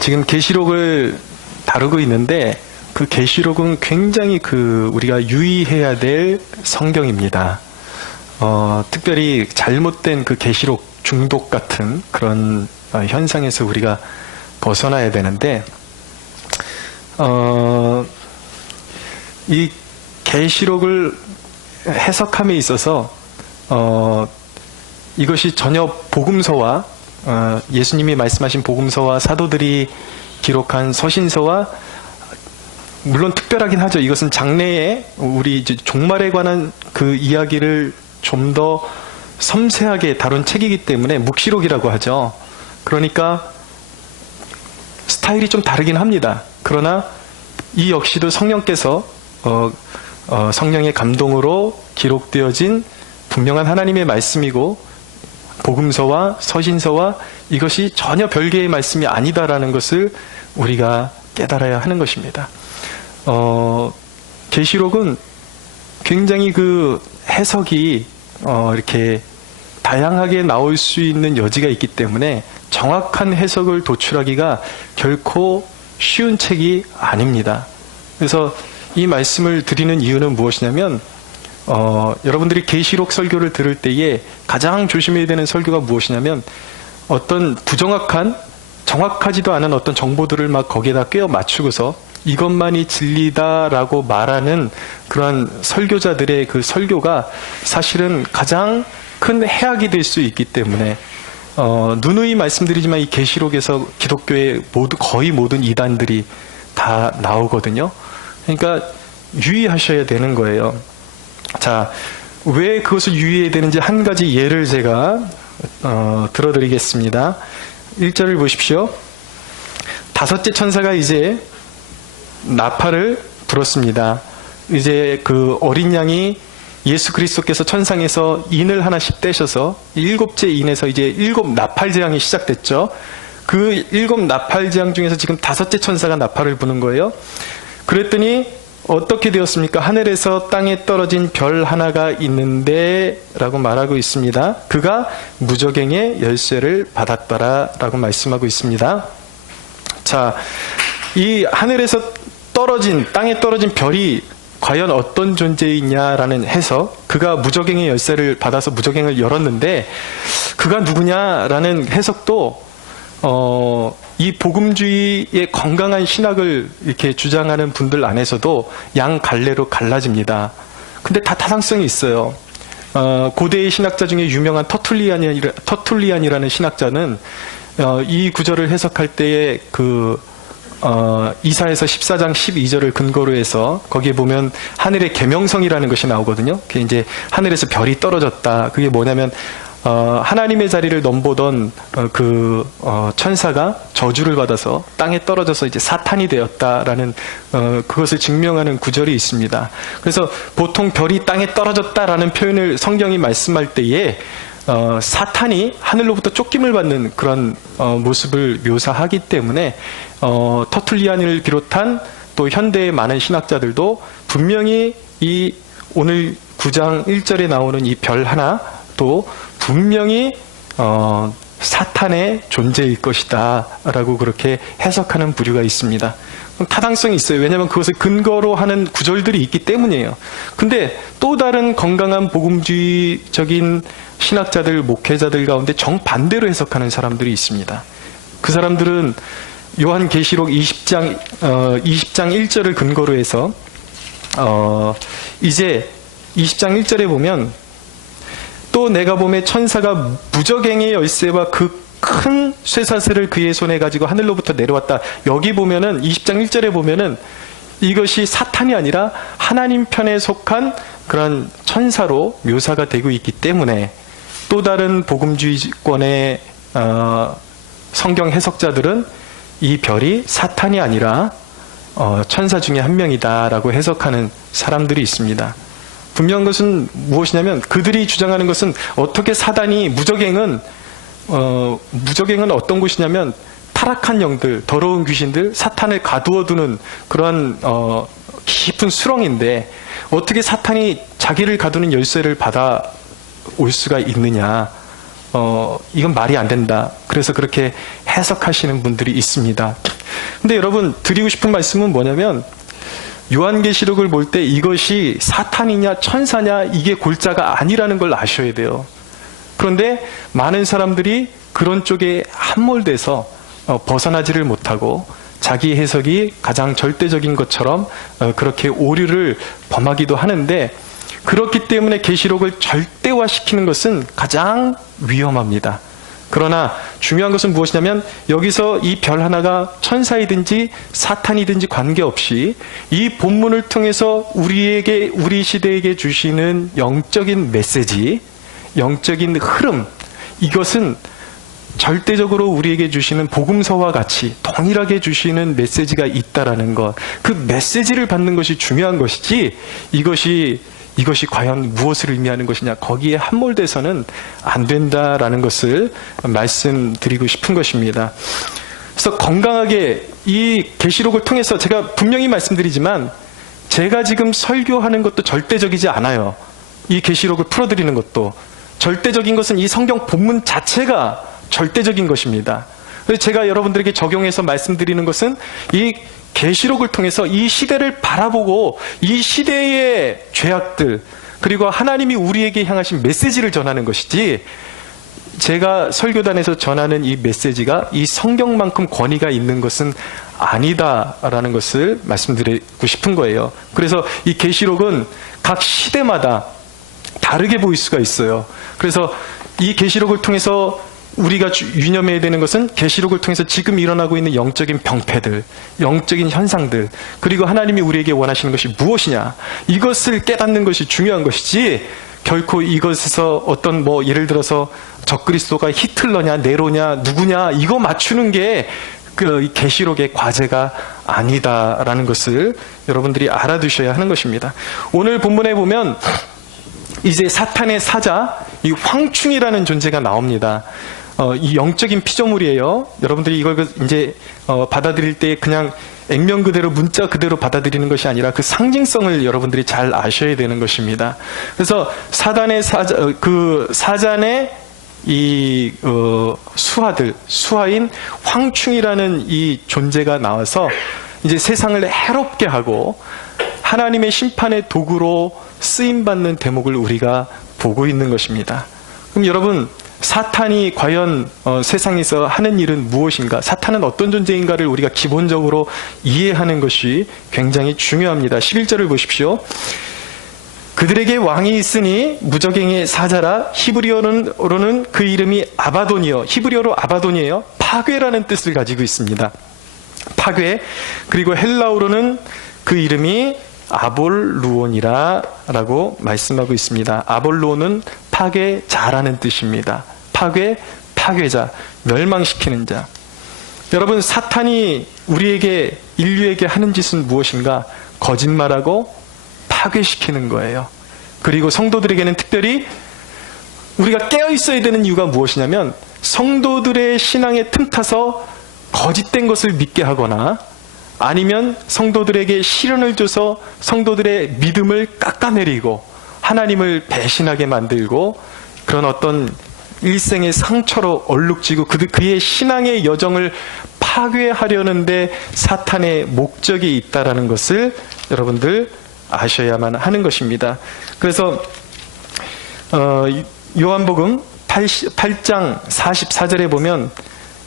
지금 계시록을 다루고 있는데 그 계시록은 굉장히 우리가 유의해야 될 성경입니다. 특별히 잘못된 그 계시록 중독 같은 그런 현상에서 우리가 벗어나야 되는데, 이 계시록을 해석함에 있어서 이것이 전혀 복음서와 예수님이 말씀하신 복음서와 사도들이 기록한 서신서와 물론 특별하긴 하죠. 이것은 장래에 우리 이제 종말에 관한 그 이야기를 좀 더 섬세하게 다룬 책이기 때문에 묵시록이라고 하죠. 그러니까 스타일이 좀 다르긴 합니다. 그러나 이 역시도 성령께서 성령의 감동으로 기록되어진 분명한 하나님의 말씀이고 복음서와 서신서와 이것이 전혀 별개의 말씀이 아니다라는 것을 우리가 깨달아야 하는 것입니다. 계시록은 굉장히 그 해석이 이렇게 다양하게 나올 수 있는 여지가 있기 때문에 정확한 해석을 도출하기가 결코 쉬운 책이 아닙니다. 그래서 이 말씀을 드리는 이유는 무엇이냐면 여러분들이 계시록 설교를 들을 때에 가장 조심해야 되는 설교가 무엇이냐면 어떤 부정확한 정확하지도 않은 어떤 정보들을 막 거기에다 꿰어 맞추고서 이것만이 진리다라고 말하는 그런 설교자들의 그 설교가 사실은 가장 큰 해악이 될 수 있기 때문에 누누이 말씀드리지만 이 계시록에서 기독교의 거의 모든 이단들이 다 나오거든요. 그러니까 유의하셔야 되는 거예요. 자, 왜 그것을 유의해야 되는지 한 가지 예를 제가 들어드리겠습니다. 1절을 보십시오. 다섯째 천사가 이제 나팔을 불었습니다. 이제 그 어린 양이 예수 그리스도께서 천상에서 인을 하나씩 떼셔서 일곱째 인에서 이제 일곱 나팔 재앙이 시작됐죠. 그 일곱 나팔 재앙 중에서 지금 다섯째 천사가 나팔을 부는 거예요. 그랬더니 어떻게 되었습니까? 하늘에서 땅에 떨어진 별 하나가 있는데 라고 말하고 있습니다. 그가 무저갱의 열쇠를 받았더라 라고 말씀하고 있습니다. 자, 이 하늘에서 땅에 떨어진 별이 과연 어떤 존재이냐라는 해석, 그가 무저갱의 열쇠를 받아서 무저갱을 열었는데 그가 누구냐라는 해석도 이 복음주의의 건강한 신학을 이렇게 주장하는 분들 안에서도 양 갈래로 갈라집니다. 근데 다 타당성이 있어요. 고대의 신학자 중에 유명한 터툴리안이라는 신학자는 이 구절을 해석할 때에 이사야서 14장 12절을 근거로 해서 거기에 보면 하늘의 계명성이라는 것이 나오거든요. 그게 이제 하늘에서 별이 떨어졌다. 그게 뭐냐면 하나님의 자리를 넘보던 천사가 저주를 받아서 땅에 떨어져서 이제 사탄이 되었다라는 그것을 증명하는 구절이 있습니다. 그래서 보통 별이 땅에 떨어졌다라는 표현을 성경이 말씀할 때에 사탄이 하늘로부터 쫓김을 받는 그런 모습을 묘사하기 때문에 터툴리안을 비롯한 또 현대의 많은 신학자들도 분명히 이 오늘 9장 1절에 나오는 이 별 하나도 분명히 사탄의 존재일 것이다 라고 그렇게 해석하는 부류가 있습니다. 타당성이 있어요. 왜냐하면 그것을 근거로 하는 구절들이 있기 때문이에요. 근데 또 다른 건강한 복음주의적인 신학자들, 목회자들 가운데 정반대로 해석하는 사람들이 있습니다. 그 사람들은 요한계시록 20장 1절을 근거로 해서 이제 20장 1절에 보면 또 내가 보매 천사가 무저갱의 열쇠와 그 큰 쇠사슬을 그의 손에 가지고 하늘로부터 내려왔다. 여기 보면은 20장 1절에 보면은 이것이 사탄이 아니라 하나님 편에 속한 그런 천사로 묘사가 되고 있기 때문에 또 다른 복음주의권의 성경 해석자들은 이 별이 사탄이 아니라 천사 중에 한 명이다라고 해석하는 사람들이 있습니다. 분명한 것은 무엇이냐면 그들이 주장하는 것은 어떻게 사단이 무저갱은 어떤 곳이냐면 타락한 영들, 더러운 귀신들, 사탄을 가두어두는 그런 깊은 수렁인데 어떻게 사탄이 자기를 가두는 열쇠를 받아 올 수가 있느냐. 이건 말이 안 된다. 그래서 그렇게 해석하시는 분들이 있습니다. 근데 여러분 드리고 싶은 말씀은 뭐냐면 요한계시록을 볼 때 이것이 사탄이냐 천사냐 이게 골자가 아니라는 걸 아셔야 돼요. 그런데 많은 사람들이 그런 쪽에 함몰돼서 벗어나지를 못하고 자기 해석이 가장 절대적인 것처럼 그렇게 오류를 범하기도 하는데 그렇기 때문에 계시록을 절대화시키는 것은 가장 위험합니다. 그러나 중요한 것은 무엇이냐면 여기서 이 별 하나가 천사이든지 사탄이든지 관계없이 이 본문을 통해서 우리에게 우리 시대에게 주시는 영적인 메시지, 영적인 흐름, 이것은 절대적으로 우리에게 주시는 복음서와 같이 동일하게 주시는 메시지가 있다라는 것, 그 메시지를 받는 것이 중요한 것이지 이것이 과연 무엇을 의미하는 것이냐, 거기에 함몰돼서는 안 된다라는 것을 말씀드리고 싶은 것입니다. 그래서 건강하게 이 계시록을 통해서 제가 분명히 말씀드리지만 제가 지금 설교하는 것도 절대적이지 않아요. 이 계시록을 풀어드리는 것도 절대적인 것은 이 성경 본문 자체가 절대적인 것입니다. 그래서 제가 여러분들에게 적용해서 말씀드리는 것은 이 계시록을 통해서 이 시대를 바라보고 이 시대의 죄악들 그리고 하나님이 우리에게 향하신 메시지를 전하는 것이지, 제가 설교단에서 전하는 이 메시지가 이 성경만큼 권위가 있는 것은 아니다라는 것을 말씀드리고 싶은 거예요. 그래서 이 계시록은 각 시대마다 다르게 보일 수가 있어요. 그래서 이 계시록을 통해서 우리가 유념해야 되는 것은 계시록을 통해서 지금 일어나고 있는 영적인 병폐들, 영적인 현상들, 그리고 하나님이 우리에게 원하시는 것이 무엇이냐, 이것을 깨닫는 것이 중요한 것이지, 결코 이것에서 어떤 예를 들어서 적그리스도가 히틀러냐 네로냐 누구냐 이거 맞추는 게 그 계시록의 과제가 아니다라는 것을 여러분들이 알아두셔야 하는 것입니다. 오늘 본문에 보면 이제 사탄의 사자, 이 황충이라는 존재가 나옵니다. 이 영적인 피조물이에요. 여러분들이 이걸 이제 받아들일 때 그냥 액면 그대로 문자 그대로 받아들이는 것이 아니라 그 상징성을 여러분들이 잘 아셔야 되는 것입니다. 그래서 사단의 사잔의 이 수하인 황충이라는 이 존재가 나와서 이제 세상을 해롭게 하고 하나님의 심판의 도구로 쓰임받는 대목을 우리가 보고 있는 것입니다. 그럼 여러분, 사탄이 과연 세상에서 하는 일은 무엇인가? 사탄은 어떤 존재인가를 우리가 기본적으로 이해하는 것이 굉장히 중요합니다. 11절을 보십시오. 그들에게 왕이 있으니 무적행의 사자라. 히브리어로는 그 이름이 아바돈이요. 히브리어로 아바돈이에요. 파괴라는 뜻을 가지고 있습니다. 파괴. 그리고 헬라어로는 그 이름이 아볼루온이라 라고 말씀하고 있습니다. 아볼루온은 파괴자라는 뜻입니다. 파괴, 파괴자, 멸망시키는 자. 여러분, 사탄이 우리에게, 인류에게 하는 짓은 무엇인가? 거짓말하고 파괴시키는 거예요. 그리고 성도들에게는 특별히 우리가 깨어 있어야 되는 이유가 무엇이냐면, 성도들의 신앙에 틈타서 거짓된 것을 믿게 하거나 아니면 성도들에게 시련을 줘서 성도들의 믿음을 깎아내리고 하나님을 배신하게 만들고 그런 어떤 일생의 상처로 얼룩지고 그의 신앙의 여정을 파괴하려는데 사탄의 목적이 있다라는 것을 여러분들 아셔야만 하는 것입니다. 그래서 요한복음 8장 44절에 보면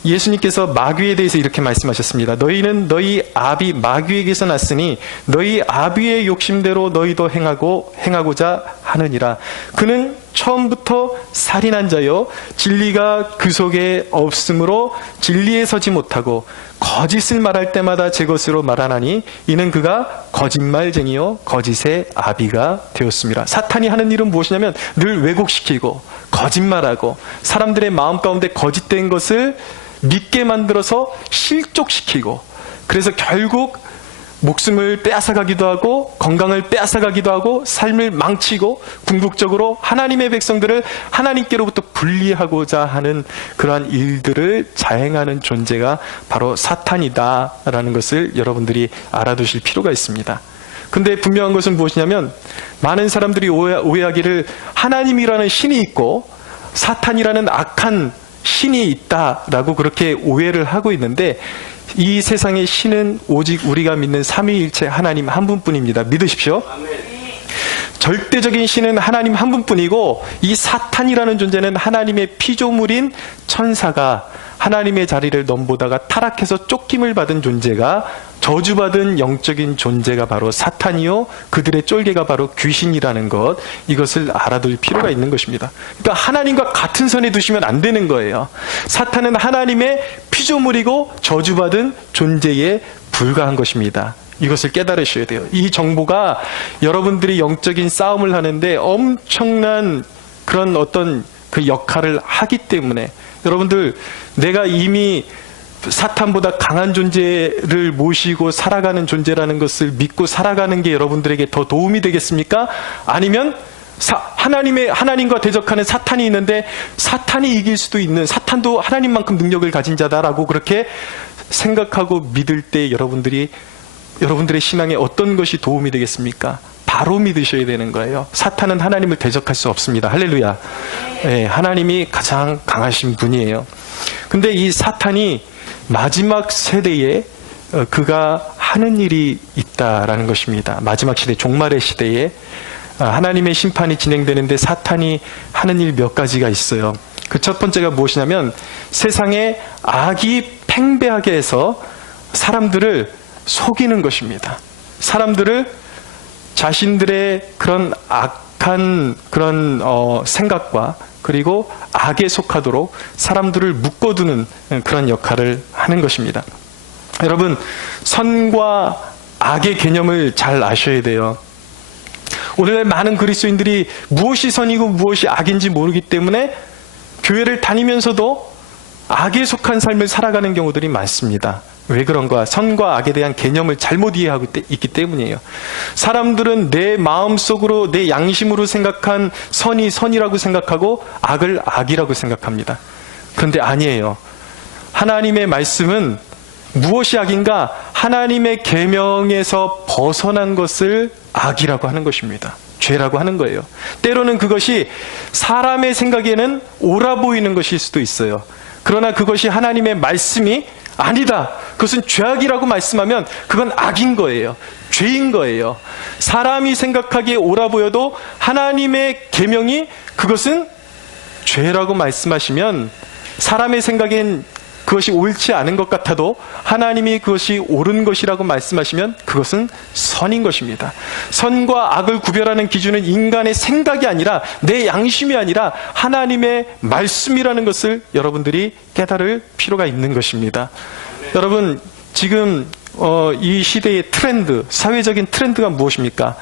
예수님께서 마귀에 대해서 이렇게 말씀하셨습니다. 너희는 너희 아비 마귀에게서 났으니 너희 아비의 욕심대로 너희도 행하고자 하느니라. 그는 처음부터 살인한 자요 진리가 그 속에 없으므로 진리에 서지 못하고 거짓을 말할 때마다 제 것으로 말하나니 이는 그가 거짓말쟁이요 거짓의 아비가 되었습니다. 사탄이 하는 일은 무엇이냐면 늘 왜곡시키고 거짓말하고 사람들의 마음 가운데 거짓된 것을 믿게 만들어서 실족시키고, 그래서 결국 목숨을 빼앗아가기도 하고 건강을 빼앗아가기도 하고 삶을 망치고 궁극적으로 하나님의 백성들을 하나님께로부터 분리하고자 하는 그러한 일들을 자행하는 존재가 바로 사탄이다라는 것을 여러분들이 알아두실 필요가 있습니다. 근데 분명한 것은 무엇이냐면 많은 사람들이 오해하기를 하나님이라는 신이 있고 사탄이라는 악한 신이 있다라고 그렇게 오해를 하고 있는데, 이 세상의 신은 오직 우리가 믿는 삼위일체 하나님 한 분뿐입니다. 믿으십시오. 절대적인 신은 하나님 한 분뿐이고, 이 사탄이라는 존재는 하나님의 피조물인 천사가 하나님의 자리를 넘보다가 타락해서 쫓김을 받은 존재가, 저주받은 영적인 존재가 바로 사탄이요, 그들의 쫄개가 바로 귀신이라는 것, 이것을 알아둘 필요가 있는 것입니다. 그러니까 하나님과 같은 선에 두시면 안 되는 거예요. 사탄은 하나님의 피조물이고 저주받은 존재에 불과한 것입니다. 이것을 깨달으셔야 돼요. 이 정보가 여러분들이 영적인 싸움을 하는데 엄청난 그런 어떤 그 역할을 하기 때문에, 여러분들, 내가 이미 사탄보다 강한 존재를 모시고 살아가는 존재라는 것을 믿고 살아가는 게 여러분들에게 더 도움이 되겠습니까? 아니면 하나님과 대적하는 사탄이 있는데 사탄이 이길 수도 있는, 사탄도 하나님만큼 능력을 가진 자다라고 그렇게 생각하고 믿을 때 여러분들의 신앙에 어떤 것이 도움이 되겠습니까? 바로 믿으셔야 되는 거예요. 사탄은 하나님을 대적할 수 없습니다. 할렐루야. 네, 하나님이 가장 강하신 분이에요. 근데 이 사탄이 마지막 세대에 그가 하는 일이 있다라는 것입니다. 마지막 시대, 종말의 시대에 하나님의 심판이 진행되는데 사탄이 하는 일 몇 가지가 있어요. 그 첫 번째가 무엇이냐면, 세상에 악이 팽배하게 해서 사람들을 속이는 것입니다. 사람들을 자신들의 그런 악한 그런 생각과 그리고 악에 속하도록 사람들을 묶어두는 그런 역할을 하는 것입니다. 여러분, 선과 악의 개념을 잘 아셔야 돼요. 오늘날 많은 그리스도인들이 무엇이 선이고 무엇이 악인지 모르기 때문에 교회를 다니면서도 악에 속한 삶을 살아가는 경우들이 많습니다. 왜 그런가? 선과 악에 대한 개념을 잘못 이해하고 있기 때문이에요. 사람들은 내 마음속으로, 내 양심으로 생각한 선이 선이라고 생각하고 악을 악이라고 생각합니다. 그런데 아니에요. 하나님의 말씀은 무엇이 악인가? 하나님의 계명에서 벗어난 것을 악이라고 하는 것입니다. 죄라고 하는 거예요. 때로는 그것이 사람의 생각에는 옳아 보이는 것일 수도 있어요. 그러나 그것이 하나님의 말씀이 아니다, 그것은 죄악이라고 말씀하면 그건 악인 거예요. 죄인 거예요. 사람이 생각하기에 옳아 보여도 하나님의 계명이 그것은 죄라고 말씀하시면, 사람의 생각엔 그것이 옳지 않은 것 같아도 하나님이 그것이 옳은 것이라고 말씀하시면 그것은 선인 것입니다. 선과 악을 구별하는 기준은 인간의 생각이 아니라, 내 양심이 아니라 하나님의 말씀이라는 것을 여러분들이 깨달을 필요가 있는 것입니다. 여러분, 지금 이 시대의 트렌드, 사회적인 트렌드가 무엇입니까?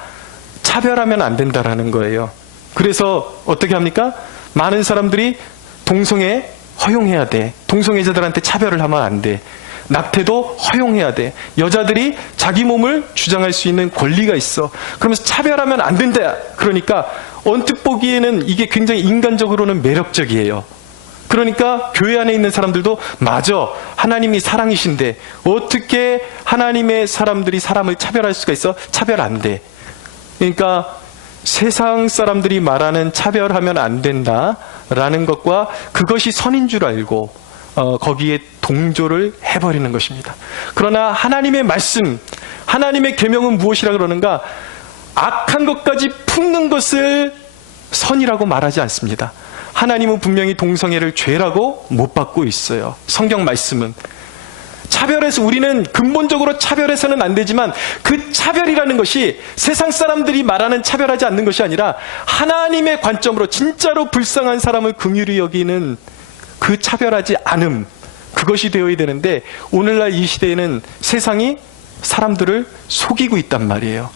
차별하면 안 된다라는 거예요. 그래서 어떻게 합니까? 많은 사람들이 동성애 허용해야 돼. 동성애자들한테 차별을 하면 안 돼. 낙태도 허용해야 돼. 여자들이 자기 몸을 주장할 수 있는 권리가 있어. 그러면서 차별하면 안 된다. 그러니까 언뜻 보기에는 이게 굉장히 인간적으로는 매력적이에요. 그러니까 교회 안에 있는 사람들도, 맞아, 하나님이 사랑이신데 어떻게 하나님의 사람들이 사람을 차별할 수가 있어? 차별 안 돼. 그러니까 세상 사람들이 말하는 차별하면 안 된다라는 것과 그것이 선인 줄 알고 거기에 동조를 해버리는 것입니다. 그러나 하나님의 말씀, 하나님의 계명은 무엇이라 그러는가? 악한 것까지 품는 것을 선이라고 말하지 않습니다. 하나님은 분명히 동성애를 죄라고 못 받고 있어요. 성경 말씀은. 차별해서, 우리는 근본적으로 차별해서는 안 되지만 그 차별이라는 것이 세상 사람들이 말하는 차별하지 않는 것이 아니라 하나님의 관점으로 진짜로 불쌍한 사람을 긍휼히 여기는 그 차별하지 않음, 그것이 되어야 되는데, 오늘날 이 시대에는 세상이 사람들을 속이고 있단 말이에요.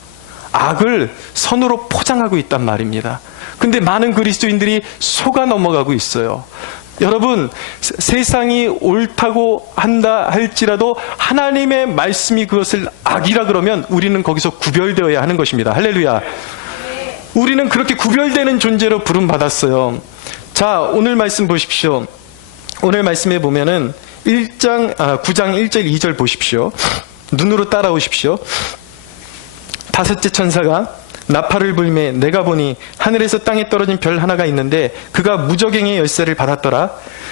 악을 선으로 포장하고 있단 말입니다. 근데 많은 그리스도인들이 속아 넘어가고 있어요. 여러분, 세상이 옳다고 한다 할지라도 하나님의 말씀이 그것을 악이라 그러면 우리는 거기서 구별되어야 하는 것입니다. 할렐루야. 우리는 그렇게 구별되는 존재로 부름받았어요. 자, 오늘 말씀 보십시오. 오늘 말씀에 보면은 9장 1절 2절 보십시오. 눈으로 따라오십시오. 다섯째 천사가 나팔을 불매 내가 보니 하늘에서 땅에 떨어진 별 하나가 있는데 그가 무저갱의 열쇠를 받았더라.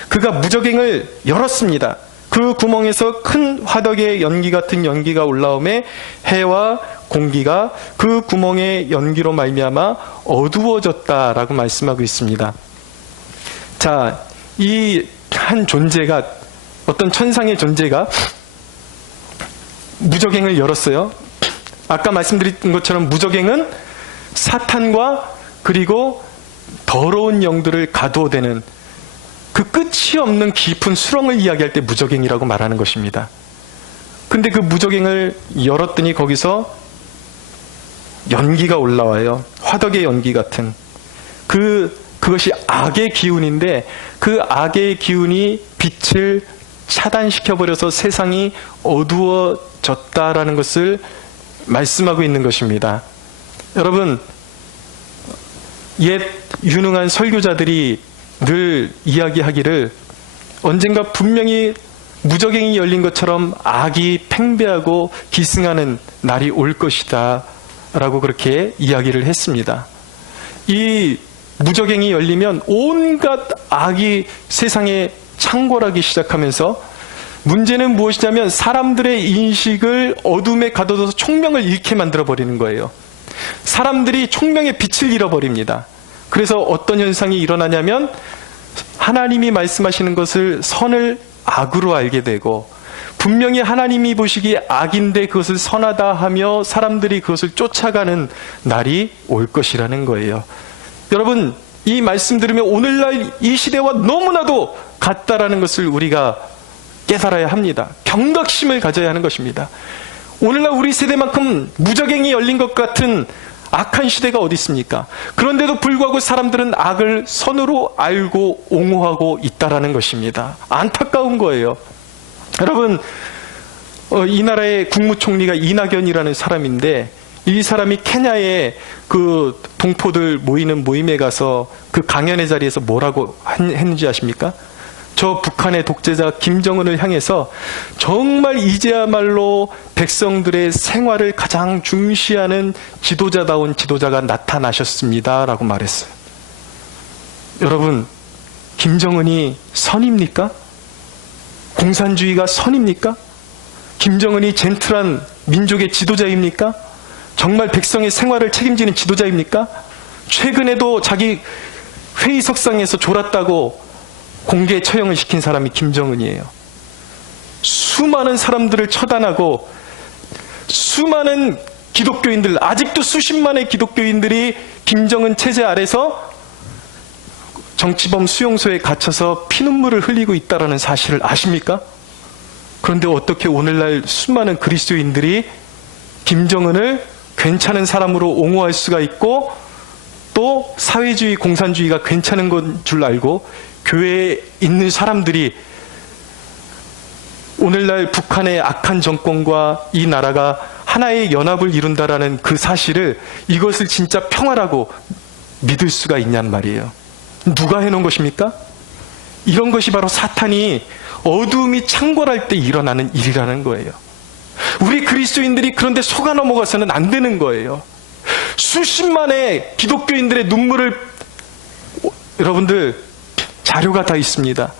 그가 무저갱을 열었습니다. 그 구멍에서 큰 화덕의 연기 같은 연기가 올라오매 해와 공기가 그 구멍의 연기로 말미암아 어두워졌다라고 말씀하고 있습니다. 자, 이 한 존재가, 어떤 천상의 존재가 무저갱을 열었어요. 아까 말씀드린 것처럼 무저갱은 사탄과 그리고 더러운 영들을 가두어대는 그 끝이 없는 깊은 수렁을 이야기할 때 무저갱이라고 말하는 것입니다. 근데 그 무저갱을 열었더니 거기서 연기가 올라와요. 화덕의 연기 같은. 그것이 악의 기운인데 그 악의 기운이 빛을 차단시켜버려서 세상이 어두워졌다라는 것을 말씀하고 있는 것입니다. 여러분, 옛 유능한 설교자들이 늘 이야기하기를 언젠가 분명히 무저갱이 열린 것처럼 악이 팽배하고 기승하는 날이 올 것이다 라고 그렇게 이야기를 했습니다. 이 무저갱이 열리면 온갖 악이 세상에 창궐하기 시작하면서 문제는 무엇이냐면 사람들의 인식을 어둠에 가둬둬서 총명을 잃게 만들어버리는 거예요. 사람들이 총명의 빛을 잃어버립니다. 그래서 어떤 현상이 일어나냐면 하나님이 말씀하시는 것을 선을 악으로 알게 되고 분명히 하나님이 보시기에 악인데 그것을 선하다 하며 사람들이 그것을 쫓아가는 날이 올 것이라는 거예요. 여러분, 이 말씀 들으면 오늘날 이 시대와 너무나도 같다라는 것을 우리가 깨달아야 합니다. 경각심을 가져야 하는 것입니다. 오늘날 우리 세대만큼 무저갱이 열린 것 같은 악한 시대가 어디 있습니까? 그런데도 불구하고 사람들은 악을 선으로 알고 옹호하고 있다라는 것입니다. 안타까운 거예요. 여러분, 이 나라의 국무총리가 이낙연이라는 사람인데 이 사람이 케냐의 그 동포들 모이는 모임에 가서 그 강연의 자리에서 뭐라고 했는지 아십니까? 저 북한의 독재자 김정은을 향해서 정말 이제야말로 백성들의 생활을 가장 중시하는 지도자다운 지도자가 나타나셨습니다 라고 말했어요. 여러분, 김정은이 선입니까? 공산주의가 선입니까? 김정은이 젠틀한 민족의 지도자입니까? 정말 백성의 생활을 책임지는 지도자입니까? 최근에도 자기 회의석상에서 졸았다고 공개 처형을 시킨 사람이 김정은이에요. 수많은 사람들을 처단하고 수많은 기독교인들, 아직도 수십만의 기독교인들이 김정은 체제 아래서 정치범 수용소에 갇혀서 피눈물을 흘리고 있다는 사실을 아십니까? 그런데 어떻게 오늘날 수많은 그리스도인들이 김정은을 괜찮은 사람으로 옹호할 수가 있고 또 사회주의, 공산주의가 괜찮은 건 줄 알고 교회에 있는 사람들이 오늘날 북한의 악한 정권과 이 나라가 하나의 연합을 이룬다라는 그 사실을, 이것을 진짜 평화라고 믿을 수가 있냔 말이에요. 누가 해놓은 것입니까? 이런 것이 바로 사탄이 어두움이 창궐할 때 일어나는 일이라는 거예요. 우리 그리스도인들이 그런데 속아 넘어가서는 안 되는 거예요. 수십만의 기독교인들의 눈물을, 여러분들 자료가 다 있습니다.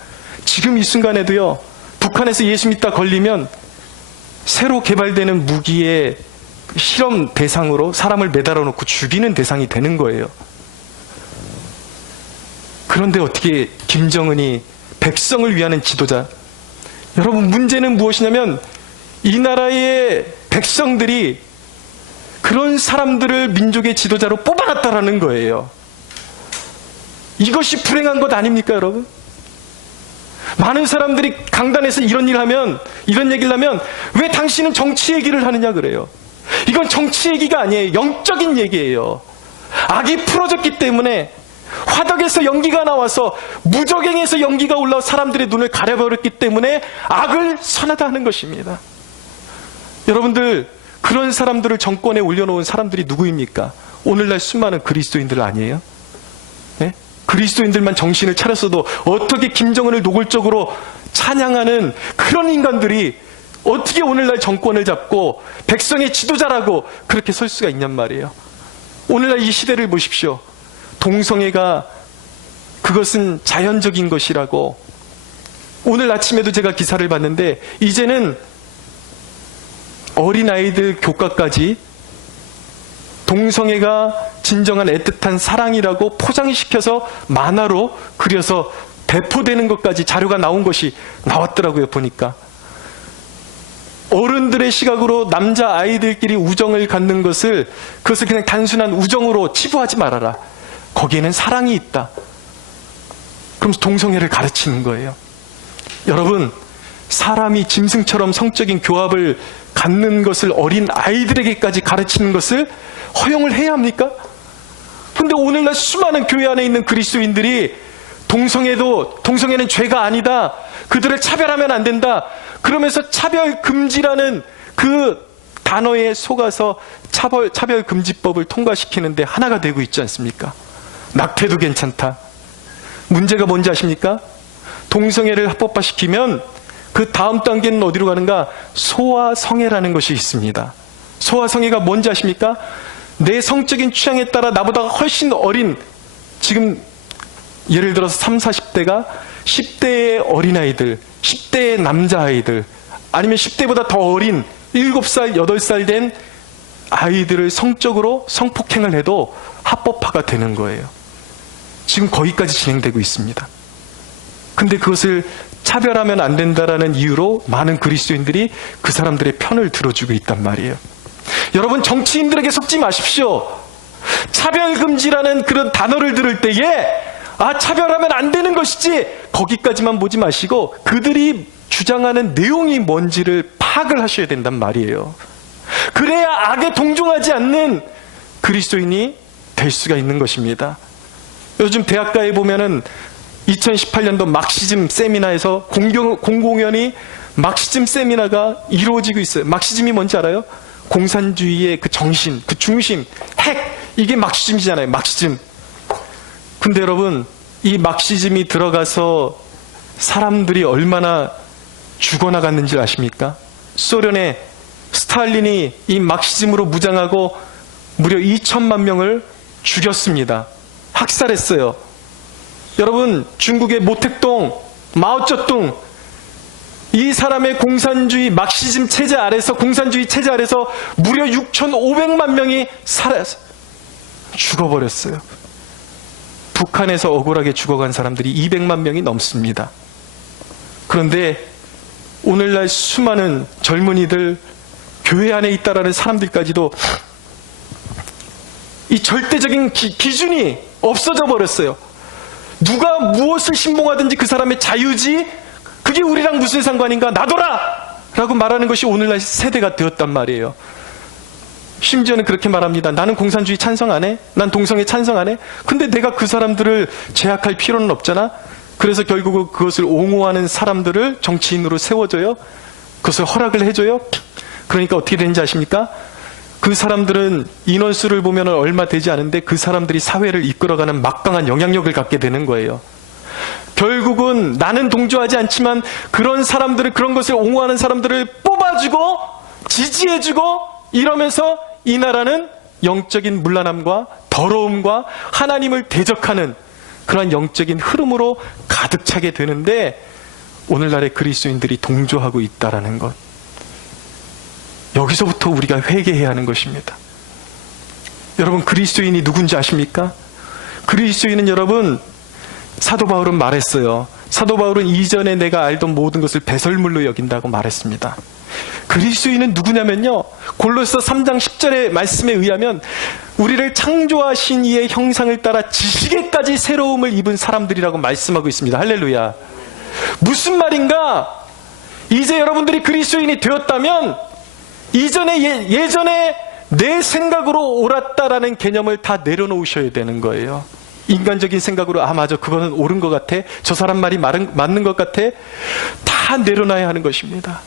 지금 이 순간에도요, 북한에서 예수 믿다 걸리면 새로 개발되는 무기의 실험 대상으로 사람을 매달아 놓고 죽이는 대상이 되는 거예요. 그런데 어떻게 김정은이 백성을 위하는 지도자, 여러분 문제는 무엇이냐면 이 나라의 백성들이 그런 사람들을 민족의 지도자로 뽑아놨다라는 거예요. 이것이 불행한 것 아닙니까, 여러분? 많은 사람들이 강단에서 이런 일을 하면, 이런 얘기를 하면 왜 당신은 정치 얘기를 하느냐 그래요. 이건 정치 얘기가 아니에요. 영적인 얘기예요. 악이 풀어졌기 때문에 화덕에서 연기가 나와서 무저갱에서 연기가 올라와 사람들의 눈을 가려버렸기 때문에 악을 선하다 하는 것입니다. 여러분들, 그런 사람들을 정권에 올려놓은 사람들이 누구입니까? 오늘날 수많은 그리스도인들 아니에요? 네? 그리스도인들만 정신을 차렸어도 어떻게 김정은을 노골적으로 찬양하는 그런 인간들이 어떻게 오늘날 정권을 잡고 백성의 지도자라고 그렇게 설 수가 있냔 말이에요. 오늘날 이 시대를 보십시오. 동성애가 그것은 자연적인 것이라고. 오늘 아침에도 제가 기사를 봤는데 이제는 어린아이들 교과까지 동성애가 진정한 애틋한 사랑이라고 포장시켜서 만화로 그려서 배포되는 것까지 자료가 나온 것이 나왔더라고요. 보니까 어른들의 시각으로 남자아이들끼리 우정을 갖는 것을, 그것을 그냥 단순한 우정으로 치부하지 말아라. 거기에는 사랑이 있다. 그러면서 동성애를 가르치는 거예요. 여러분, 사람이 짐승처럼 성적인 교합을 갖는 것을 어린 아이들에게까지 가르치는 것을 허용을 해야 합니까? 근데 오늘날 수많은 교회 안에 있는 그리스도인들이 동성애는 죄가 아니다, 그들을 차별하면 안 된다, 그러면서 차별금지라는 그 단어에 속아서 차별금지법을 통과시키는데 하나가 되고 있지 않습니까? 낙태도 괜찮다. 문제가 뭔지 아십니까? 동성애를 합법화시키면 그 다음 단계는 어디로 가는가? 소아성애라는 것이 있습니다. 소아성애가 뭔지 아십니까? 내 성적인 취향에 따라 나보다 훨씬 어린, 지금 예를 들어서 30, 40대가 10대의 어린아이들, 10대의 남자아이들, 아니면 10대보다 더 어린 7살, 8살 된 아이들을 성적으로 성폭행을 해도 합법화가 되는 거예요. 지금 거기까지 진행되고 있습니다. 근데 그것을 차별하면 안 된다라는 이유로 많은 그리스도인들이 그 사람들의 편을 들어주고 있단 말이에요. 여러분, 정치인들에게 속지 마십시오. 차별금지라는 그런 단어를 들을 때에 차별하면 안 되는 것이지, 거기까지만 보지 마시고 그들이 주장하는 내용이 뭔지를 파악을 하셔야 된단 말이에요. 그래야 악에 동종하지 않는 그리스도인이 될 수가 있는 것입니다. 요즘 대학가에 보면은 2018년도 막시즘 세미나에서 공공연히 막시즘 세미나가 이루어지고 있어요. 막시즘이 뭔지 알아요? 공산주의의 그 정신, 그 중심, 핵, 이게 막시즘이잖아요. 막시즘. 근데 여러분, 이 막시즘이 들어가서 사람들이 얼마나 죽어나갔는지 아십니까? 소련의 스탈린이 이 막시즘으로 무장하고 무려 2천만 명을 죽였습니다. 학살했어요. 여러분, 중국의 모택동, 마오쩌둥, 이 사람의 공산주의 막시즘 체제 아래서, 공산주의 체제 아래서 무려 6,500만 명이 죽어버렸어요. 북한에서 억울하게 죽어간 사람들이 200만 명이 넘습니다. 그런데 오늘날 수많은 젊은이들, 교회 안에 있다라는 사람들까지도 이 절대적인 기준이 없어져 버렸어요. 누가 무엇을 신봉하든지 그 사람의 자유지, 그게 우리랑 무슨 상관인가, 놔둬라! 라고 말하는 것이 오늘날 세대가 되었단 말이에요. 심지어는 그렇게 말합니다. 나는 공산주의 찬성 안 해? 난 동성애 찬성 안 해? 근데 내가 그 사람들을 제약할 필요는 없잖아? 그래서 결국은 그것을 옹호하는 사람들을 정치인으로 세워줘요? 그것을 허락을 해줘요? 그러니까 어떻게 되는지 아십니까? 그 사람들은 인원수를 보면 얼마 되지 않은데 그 사람들이 사회를 이끌어가는 막강한 영향력을 갖게 되는 거예요. 결국은 나는 동조하지 않지만 그런 사람들을, 그런 것을 옹호하는 사람들을 뽑아주고 지지해주고 이러면서 이 나라는 영적인 문란함과 더러움과 하나님을 대적하는 그런 영적인 흐름으로 가득 차게 되는데, 오늘날의 그리스도인들이 동조하고 있다는 것, 여기서부터 우리가 회개해야 하는 것입니다. 여러분, 그리스도인이 누군지 아십니까? 그리스도인은, 여러분, 사도 바울은 말했어요. 사도 바울은 이전에 내가 알던 모든 것을 배설물로 여긴다고 말했습니다. 그리스도인은 누구냐면요, 골로새 3장 10절의 말씀에 의하면 우리를 창조하신 이의 형상을 따라 지식에까지 새로움을 입은 사람들이라고 말씀하고 있습니다. 할렐루야. 무슨 말인가? 이제 여러분들이 그리스도인이 되었다면 예전에 내 생각으로 옳았다라는 개념을 다 내려놓으셔야 되는 거예요. 인간적인 생각으로 맞아, 그거는 옳은 것 같아, 저 사람 말이 맞는 것 같아, 다 내려놔야 하는 것입니다.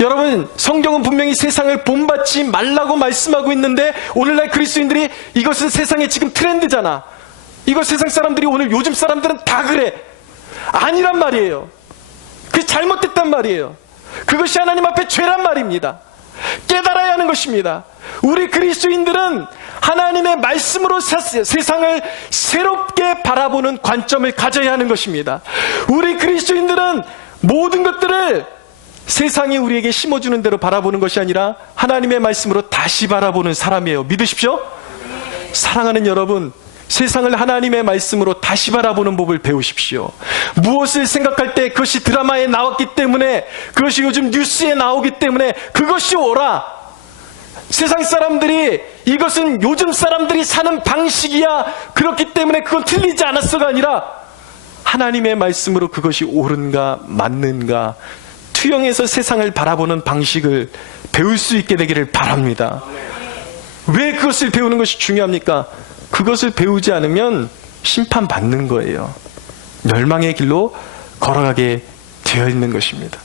여러분, 성경은 분명히 세상을 본받지 말라고 말씀하고 있는데 오늘날 그리스도인들이 이것은 세상의 지금 트렌드잖아, 이거 세상 사람들이, 오늘 요즘 사람들은 다 그래, 아니란 말이에요. 그게 잘못됐단 말이에요. 그것이 하나님 앞에 죄란 말입니다. 깨달아야 하는 것입니다. 우리 그리스도인들은 하나님의 말씀으로 세상을 새롭게 바라보는 관점을 가져야 하는 것입니다. 우리 그리스도인들은 모든 것들을 세상이 우리에게 심어주는 대로 바라보는 것이 아니라 하나님의 말씀으로 다시 바라보는 사람이에요. 믿으십시오? 사랑하는 여러분, 세상을 하나님의 말씀으로 다시 바라보는 법을 배우십시오. 무엇을 생각할 때 그것이 드라마에 나왔기 때문에, 그것이 요즘 뉴스에 나오기 때문에 그것이 옳아. 세상 사람들이 이것은 요즘 사람들이 사는 방식이야, 그렇기 때문에 그건 틀리지 않았어가 아니라 하나님의 말씀으로 그것이 옳은가 맞는가 투영해서 세상을 바라보는 방식을 배울 수 있게 되기를 바랍니다. 왜 그것을 배우는 것이 중요합니까? 그것을 배우지 않으면 심판받는 거예요. 멸망의 길로 걸어가게 되어 있는 것입니다.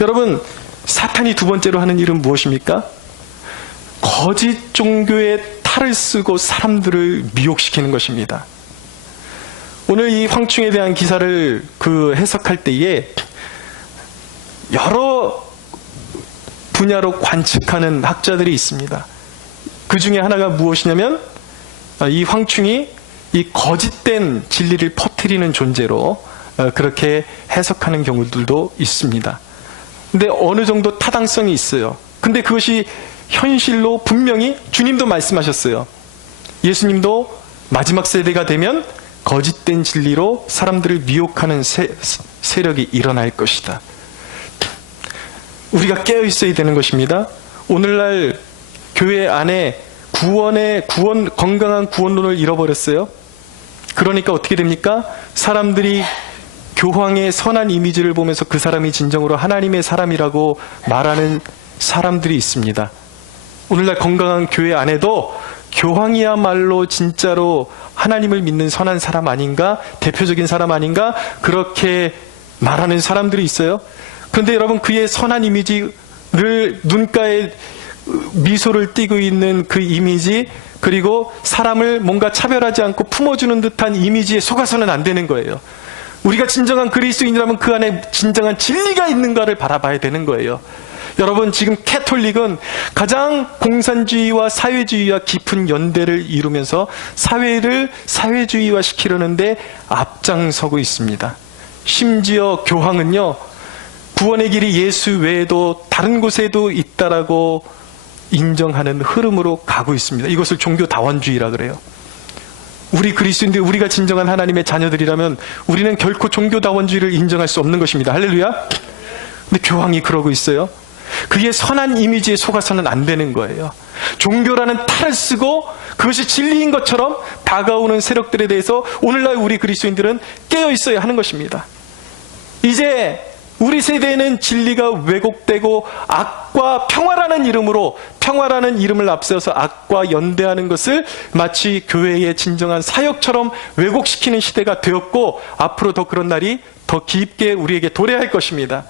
여러분, 사탄이 두 번째로 하는 일은 무엇입니까? 거짓 종교의 탈을 쓰고 사람들을 미혹시키는 것입니다. 오늘 이 황충에 대한 기사를 해석할 때에 여러 분야로 관측하는 학자들이 있습니다. 그 중에 하나가 무엇이냐면 이 황충이 이 거짓된 진리를 퍼뜨리는 존재로 그렇게 해석하는 경우들도 있습니다. 근데 어느 정도 타당성이 있어요. 근데 그것이 현실로 분명히 주님도 말씀하셨어요. 예수님도 마지막 세대가 되면 거짓된 진리로 사람들을 미혹하는 세력이 일어날 것이다. 우리가 깨어 있어야 되는 것입니다. 오늘날 교회 안에 건강한 구원론을 잃어버렸어요. 그러니까 어떻게 됩니까? 사람들이 교황의 선한 이미지를 보면서 그 사람이 진정으로 하나님의 사람이라고 말하는 사람들이 있습니다. 오늘날 건강한 교회 안에도 교황이야말로 진짜로 하나님을 믿는 선한 사람 아닌가? 대표적인 사람 아닌가? 그렇게 말하는 사람들이 있어요. 그런데 여러분, 그의 선한 이미지를, 눈가에 미소를 띠고 있는 그 이미지, 그리고 사람을 뭔가 차별하지 않고 품어주는 듯한 이미지에 속아서는 안 되는 거예요. 우리가 진정한 그리스도인이라면 그 안에 진정한 진리가 있는가를 바라봐야 되는 거예요. 여러분, 지금 캐톨릭은 가장 공산주의와 사회주의와 깊은 연대를 이루면서 사회를 사회주의화 시키려는데 앞장서고 있습니다. 심지어 교황은요, 구원의 길이 예수 외에도 다른 곳에도 있다라고 인정하는 흐름으로 가고 있습니다. 이것을 종교다원주의라 그래요. 우리 그리스도인들, 우리가 진정한 하나님의 자녀들이라면 우리는 결코 종교다원주의를 인정할 수 없는 것입니다. 할렐루야. 근데 교황이 그러고 있어요. 그의 선한 이미지에 속아서는 안 되는 거예요. 종교라는 탈을 쓰고 그것이 진리인 것처럼 다가오는 세력들에 대해서 오늘날 우리 그리스도인들은 깨어 있어야 하는 것입니다. 이제 우리 세대에는 진리가 왜곡되고 악과 평화라는 이름으로, 평화라는 이름을 앞세워서 악과 연대하는 것을 마치 교회의 진정한 사역처럼 왜곡시키는 시대가 되었고, 앞으로 더 그런 날이 더 깊게 우리에게 도래할 것입니다.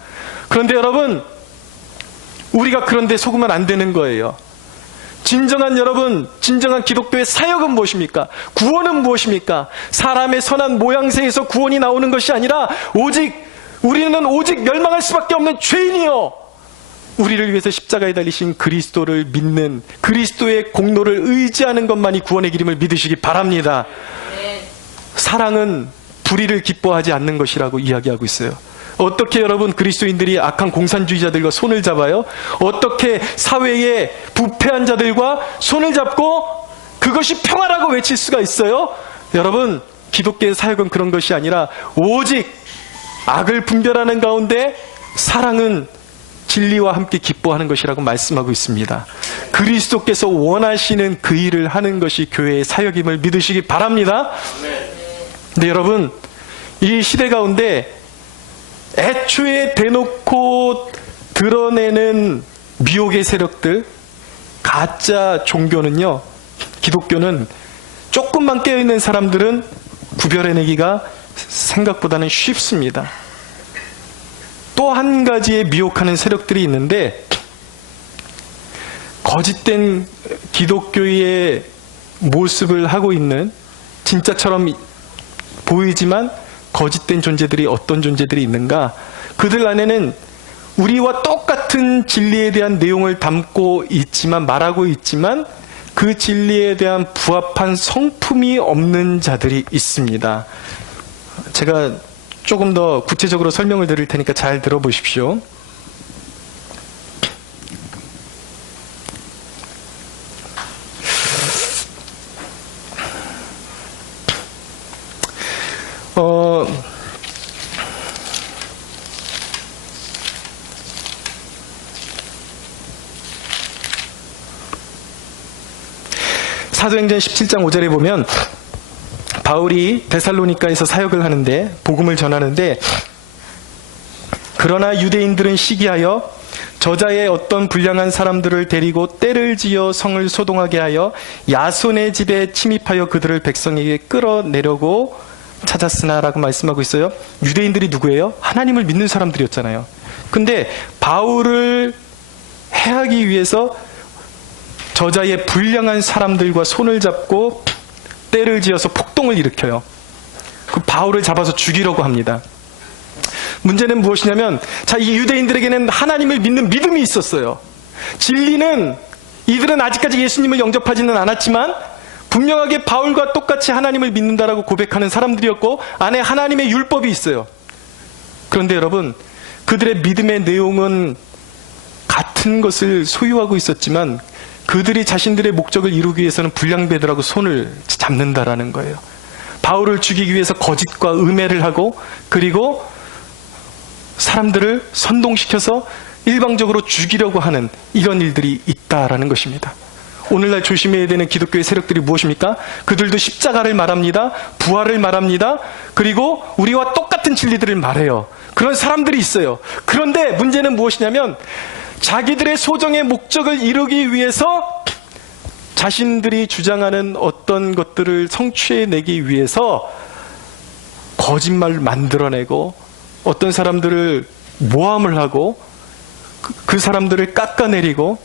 그런데 여러분, 우리가 그런데 속으면 안 되는 거예요. 진정한 여러분, 진정한 기독교의 사역은 무엇입니까? 구원은 무엇입니까? 사람의 선한 모양새에서 구원이 나오는 것이 아니라 우리는 오직 멸망할 수밖에 없는 죄인이요, 우리를 위해서 십자가에 달리신 그리스도를 믿는, 그리스도의 공로를 의지하는 것만이 구원의 길임을 믿으시기 바랍니다. 사랑은 불의를 기뻐하지 않는 것이라고 이야기하고 있어요. 어떻게 여러분 그리스도인들이 악한 공산주의자들과 손을 잡아요? 어떻게 사회의 부패한 자들과 손을 잡고 그것이 평화라고 외칠 수가 있어요? 여러분, 기독교의 사역은 그런 것이 아니라 오직 악을 분별하는 가운데 사랑은 진리와 함께 기뻐하는 것이라고 말씀하고 있습니다. 그리스도께서 원하시는 그 일을 하는 것이 교회의 사역임을 믿으시기 바랍니다. 근데 여러분, 이 시대 가운데 애초에 대놓고 드러내는 미혹의 세력들, 가짜 종교는요, 기독교는 조금만 깨어있는 사람들은 구별해내기가 생각보다는 쉽습니다. 또 한 가지의 미혹하는 세력들이 있는데, 거짓된 기독교의 모습을 하고 있는, 진짜처럼 보이지만 거짓된 존재들이 어떤 존재들이 있는가? 그들 안에는 우리와 똑같은 진리에 대한 내용을 담고 있지만, 말하고 있지만 그 진리에 대한 부합한 성품이 없는 자들이 있습니다. 제가 조금 더 구체적으로 설명을 드릴 테니까 잘 들어보십시오. 사도행전 17장 5절에 보면 바울이 데살로니가에서 사역을 하는데, 복음을 전하는데, 그러나 유대인들은 시기하여 저자의 어떤 불량한 사람들을 데리고 때를 지어 성을 소동하게 하여 야손의 집에 침입하여 그들을 백성에게 끌어내려고 찾았으나 라고 말씀하고 있어요. 유대인들이 누구예요? 하나님을 믿는 사람들이었잖아요. 근데 바울을 해하기 위해서 저자의 불량한 사람들과 손을 잡고 때를 지어서 폭동을 일으켜요. 그 바울을 잡아서 죽이려고 합니다. 문제는 무엇이냐면, 자, 이 유대인들에게는 하나님을 믿는 믿음이 있었어요. 진리는, 이들은 아직까지 예수님을 영접하지는 않았지만 분명하게 바울과 똑같이 하나님을 믿는다라고 고백하는 사람들이었고, 안에 하나님의 율법이 있어요. 그런데 여러분, 그들의 믿음의 내용은 같은 것을 소유하고 있었지만 그들이 자신들의 목적을 이루기 위해서는 불량배들하고 손을 잡는다라는 거예요. 바울을 죽이기 위해서 거짓과 음해를 하고, 그리고 사람들을 선동시켜서 일방적으로 죽이려고 하는 이런 일들이 있다라는 것입니다. 오늘날 조심해야 되는 기독교의 세력들이 무엇입니까? 그들도 십자가를 말합니다. 부활을 말합니다. 그리고 우리와 똑같은 진리들을 말해요. 그런 사람들이 있어요. 그런데 문제는 무엇이냐면, 자기들의 소정의 목적을 이루기 위해서 자신들이 주장하는 어떤 것들을 성취해내기 위해서 거짓말을 만들어내고, 어떤 사람들을 모함을 하고 그 사람들을 깎아내리고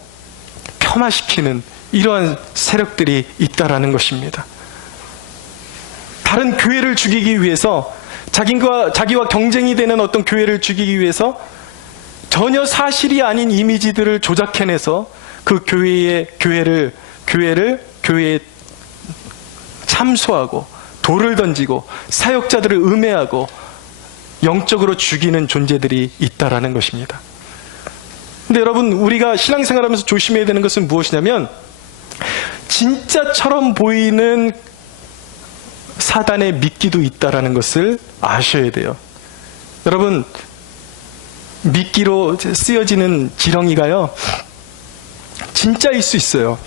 폄하시키는 이러한 세력들이 있다라는 것입니다. 다른 교회를 죽이기 위해서, 자기와 경쟁이 되는 어떤 교회를 죽이기 위해서 전혀 사실이 아닌 이미지들을 조작해내서 그 교회에 참소하고 돌을 던지고 사역자들을 음해하고 영적으로 죽이는 존재들이 있다라는 것입니다. 근데 여러분, 우리가 신앙생활하면서 조심해야 되는 것은 무엇이냐면, 진짜처럼 보이는 사단의 미끼도 있다라는 것을 아셔야 돼요. 여러분, 미끼로 쓰여지는 지렁이가요, 진짜일 수 있어요.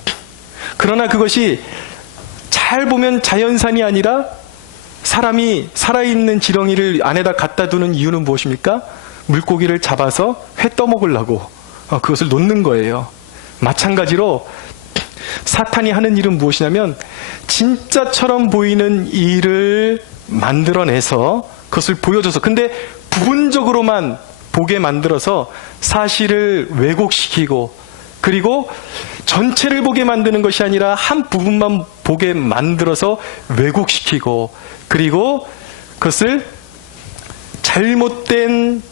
그러나 그것이 잘 보면 자연산이 아니라 사람이 살아있는 지렁이를 안에다 갖다 두는 이유는 무엇입니까? 물고기를 잡아서 회 떠먹으려고 그것을 놓는 거예요. 마찬가지로 사탄이 하는 일은 무엇이냐면, 진짜처럼 보이는 일을 만들어내서 그것을 보여줘서, 근데 부분적으로만 보게 만들어서 사실을 왜곡시키고, 그리고 전체를 보게 만드는 것이 아니라 한 부분만 보게 만들어서 왜곡시키고, 그리고 그것을 잘못된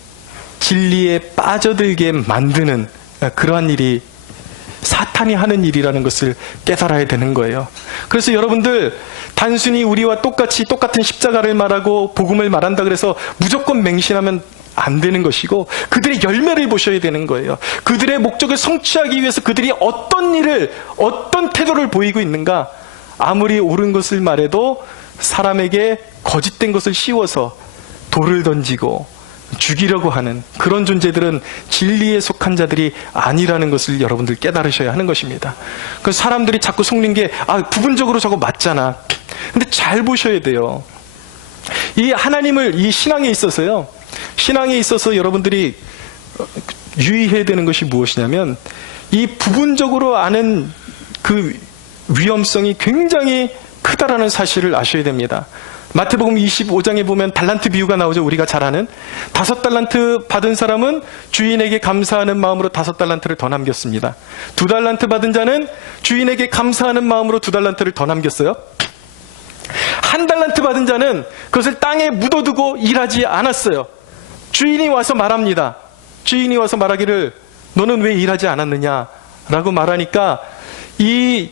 진리에 빠져들게 만드는 그러한 일이 사탄이 하는 일이라는 것을 깨달아야 되는 거예요. 그래서 여러분들, 단순히 우리와 똑같은 십자가를 말하고 복음을 말한다 그래서 무조건 맹신하면 안 되는 것이고, 그들의 열매를 보셔야 되는 거예요. 그들의 목적을 성취하기 위해서 그들이 어떤 일을, 어떤 태도를 보이고 있는가. 아무리 옳은 것을 말해도 사람에게 거짓된 것을 씌워서 돌을 던지고 죽이려고 하는 그런 존재들은 진리에 속한 자들이 아니라는 것을 여러분들 깨달으셔야 하는 것입니다. 그 사람들이 자꾸 속는 게, 부분적으로 저거 맞잖아. 근데 잘 보셔야 돼요. 이 하나님을, 이 신앙에 있어서 여러분들이 유의해야 되는 것이 무엇이냐면, 이 부분적으로 아는 그 위험성이 굉장히 크다라는 사실을 아셔야 됩니다. 마태복음 25장에 보면 달란트 비유가 나오죠. 우리가 잘 아는 5달란트 받은 사람은 주인에게 감사하는 마음으로 5달란트를 더 남겼습니다. 2달란트 받은 자는 주인에게 감사하는 마음으로 2달란트를 더 남겼어요. 1달란트 받은 자는 그것을 땅에 묻어두고 일하지 않았어요. 주인이 와서 말합니다. 주인이 와서 말하기를 너는 왜 일하지 않았느냐 라고 말하니까 이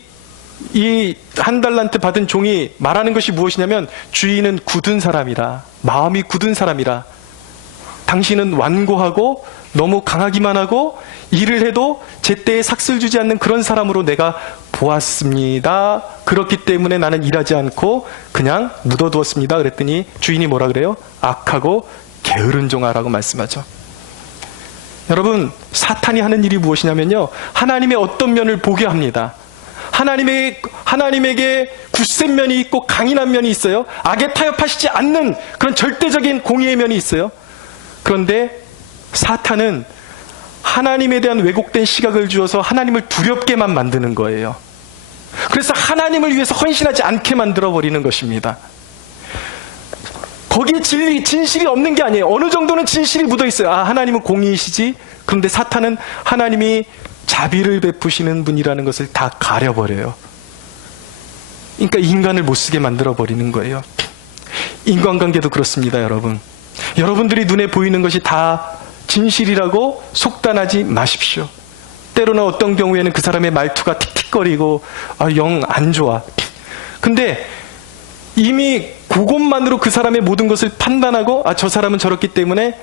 한 달란트 받은 종이 말하는 것이 무엇이냐면 주인은 굳은 사람이라, 마음이 굳은 사람이라, 당신은 완고하고 너무 강하기만 하고 일을 해도 제때에 삭슬 주지 않는 그런 사람으로 내가 보았습니다. 그렇기 때문에 나는 일하지 않고 그냥 묻어두었습니다. 그랬더니 주인이 뭐라 그래요? 악하고 게으른 종아라고 말씀하죠. 여러분, 사탄이 하는 일이 무엇이냐면요, 하나님의 어떤 면을 보게 합니다. 하나님에게 굳센 면이 있고 강인한 면이 있어요. 악에 타협하시지 않는 그런 절대적인 공의의 면이 있어요. 그런데 사탄은 하나님에 대한 왜곡된 시각을 주어서 하나님을 두렵게만 만드는 거예요. 그래서 하나님을 위해서 헌신하지 않게 만들어버리는 것입니다. 거기에 진실이 없는 게 아니에요. 어느 정도는 진실이 묻어있어요. 아, 하나님은 공의이시지. 그런데 사탄은 하나님이 자비를 베푸시는 분이라는 것을 다 가려버려요. 그러니까 인간을 못쓰게 만들어버리는 거예요. 인간관계도 그렇습니다, 여러분. 여러분들이 눈에 보이는 것이 다 진실이라고 속단하지 마십시오. 때로는 어떤 경우에는 그 사람의 말투가 틱틱거리고 영 안 좋아. 근데 이미 그것만으로 그 사람의 모든 것을 판단하고 저 사람은 저렇기 때문에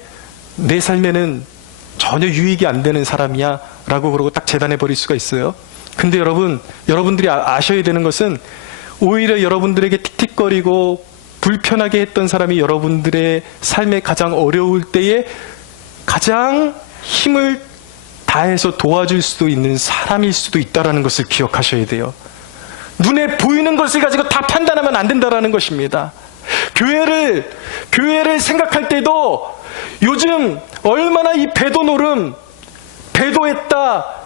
내 삶에는 전혀 유익이 안 되는 사람이야 라고 그러고 딱 재단해 버릴 수가 있어요. 근데 여러분들이 아셔야 되는 것은 오히려 여러분들에게 틱틱거리고 불편하게 했던 사람이 여러분들의 삶에 가장 어려울 때에 가장 힘을 다해서 도와줄 수도 있는 사람일 수도 있다는 것을 기억하셔야 돼요. 눈에 보이는 것을 가지고 다 판단하면 안 된다는 것입니다. 교회를 생각할 때도 요즘 얼마나 이 배도 노름, 배도했다,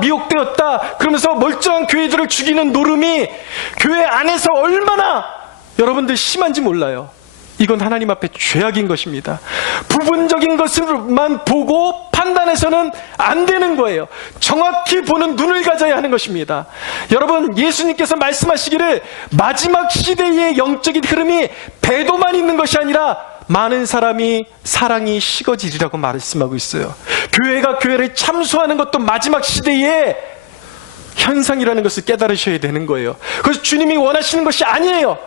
미혹되었다 그러면서 멀쩡한 교회들을 죽이는 노름이 교회 안에서 얼마나 여러분들 심한지 몰라요. 이건 하나님 앞에 죄악인 것입니다. 부분적인 것을만 보고 판단해서는 안 되는 거예요. 정확히 보는 눈을 가져야 하는 것입니다. 여러분, 예수님께서 말씀하시기를 마지막 시대의 영적인 흐름이 배도만 있는 것이 아니라 많은 사람이 사랑이 식어지리라고 말씀하고 있어요. 교회가 교회를 참소하는 것도 마지막 시대의 현상이라는 것을 깨달으셔야 되는 거예요. 그래서 주님이 원하시는 것이 아니에요.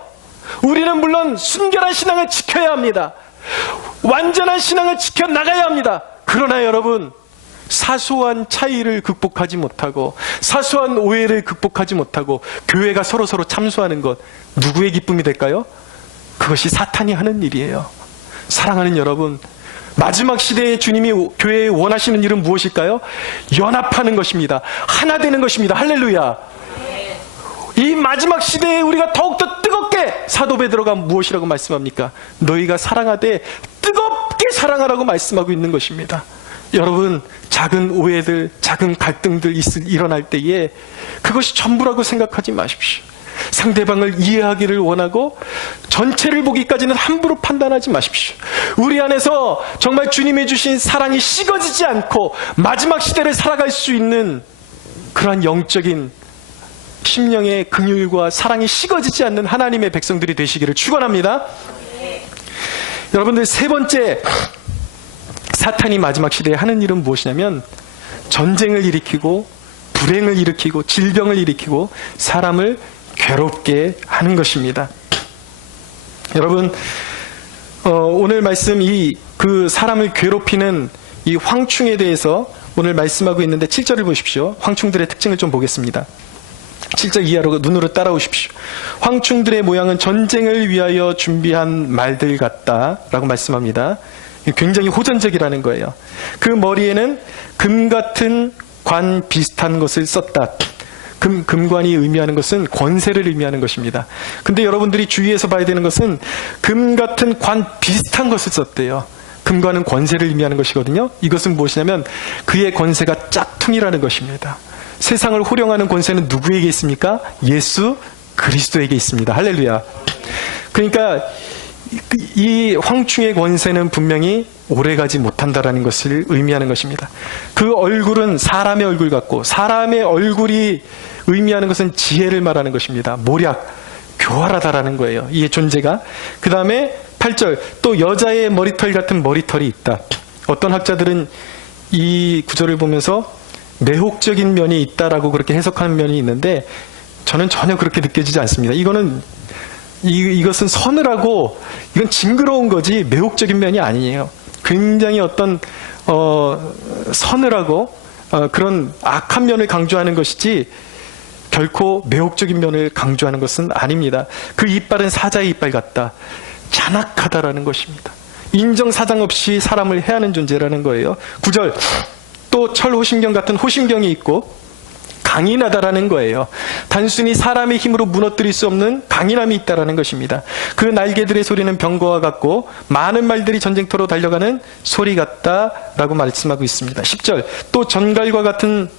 우리는 물론 순결한 신앙을 지켜야 합니다. 완전한 신앙을 지켜나가야 합니다. 그러나 여러분, 사소한 차이를 극복하지 못하고 사소한 오해를 극복하지 못하고 교회가 서로 참소하는 것, 누구의 기쁨이 될까요? 그것이 사탄이 하는 일이에요. 사랑하는 여러분, 마지막 시대에 주님이 교회에 원하시는 일은 무엇일까요? 연합하는 것입니다. 하나 되는 것입니다. 할렐루야. 이 마지막 시대에 우리가 더욱더 뜨겁게, 사도 베드로가 무엇이라고 말씀합니까? 너희가 사랑하되 뜨겁게 사랑하라고 말씀하고 있는 것입니다. 여러분, 작은 오해들, 작은 갈등들 일어날 때에 그것이 전부라고 생각하지 마십시오. 상대방을 이해하기를 원하고 전체를 보기까지는 함부로 판단하지 마십시오. 우리 안에서 정말 주님이 주신 사랑이 식어지지 않고 마지막 시대를 살아갈 수 있는 그러한 영적인 심령의 긍휼과 사랑이 식어지지 않는 하나님의 백성들이 되시기를 축원합니다. 여러분들, 세 번째, 사탄이 마지막 시대에 하는 일은 무엇이냐면 전쟁을 일으키고 불행을 일으키고 질병을 일으키고 사람을 괴롭게 하는 것입니다. 여러분, 오늘 말씀 그 사람을 괴롭히는 이 황충에 대해서 오늘 말씀하고 있는데 7절을 보십시오. 황충들의 특징을 좀 보겠습니다. 7절 이하로 눈으로 따라오십시오. 황충들의 모양은 전쟁을 위하여 준비한 말들 같다라고 말씀합니다. 굉장히 호전적이라는 거예요. 그 머리에는 금 같은 관 비슷한 것을 썼다. 금관이 의미하는 것은 권세를 의미하는 것입니다. 근데 여러분들이 주의해서 봐야 되는 것은 금 같은 관 비슷한 것을 썼대요. 금관은 권세를 의미하는 것이거든요. 이것은 무엇이냐면 그의 권세가 짝퉁이라는 것입니다. 세상을 호령하는 권세는 누구에게 있습니까? 예수 그리스도에게 있습니다. 할렐루야. 그러니까 이 황충의 권세는 분명히 오래가지 못한다라는 것을 의미하는 것입니다. 그 얼굴은 사람의 얼굴 같고, 사람의 얼굴이 의미하는 것은 지혜를 말하는 것입니다. 모략, 교활하다라는 거예요. 이 존재가. 그 다음에 8절, 또 여자의 머리털 같은 머리털이 있다. 어떤 학자들은 이 구절을 보면서 매혹적인 면이 있다라고 그렇게 해석하는 면이 있는데 저는 전혀 그렇게 느껴지지 않습니다. 이것은 서늘하고 이건 징그러운 거지 매혹적인 면이 아니에요. 굉장히 어떤 서늘하고 그런 악한 면을 강조하는 것이지 결코 매혹적인 면을 강조하는 것은 아닙니다. 그 이빨은 사자의 이빨 같다. 잔악하다라는 것입니다. 인정사정 없이 사람을 해하는 존재라는 거예요. 9절 또 철호심경 같은 호심경이 있고 강인하다라는 거예요. 단순히 사람의 힘으로 무너뜨릴 수 없는 강인함이 있다라는 것입니다. 그 날개들의 소리는 병거와 같고 많은 말들이 전쟁터로 달려가는 소리 같다라고 말씀하고 있습니다. 10절 또 전갈과 같은